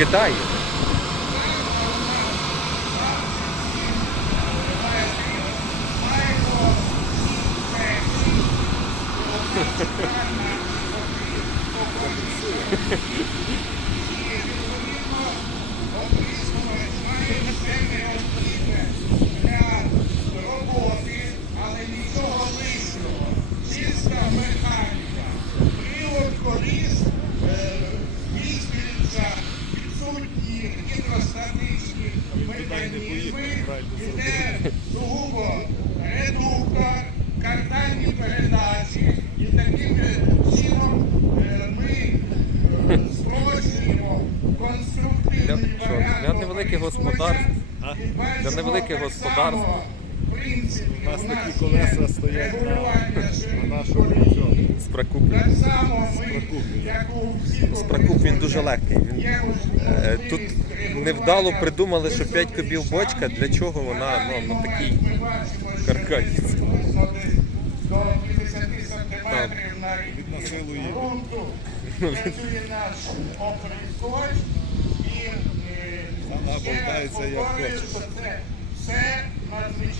Китаї. відсутні гідростатичні механізми, іде сугубо редуктор, картальні передачі. І таким чином е, ми е, спрощуємо конструктивний Для- варіант. для невеликих господарств, для невеликих господарств. У нас такі колеса стоять на, на нашому всіх Спракуп він дуже легкий. Він, тут невдало придумали, що 5 кубів бочка, для чого вона ну, на такій каркаті. бачимо, що каркасі. до 50 сантиметрів на рівні силу є. ґрунту. Працює наш оприскувач і Вона болтається, як хоче. це надзвичайно.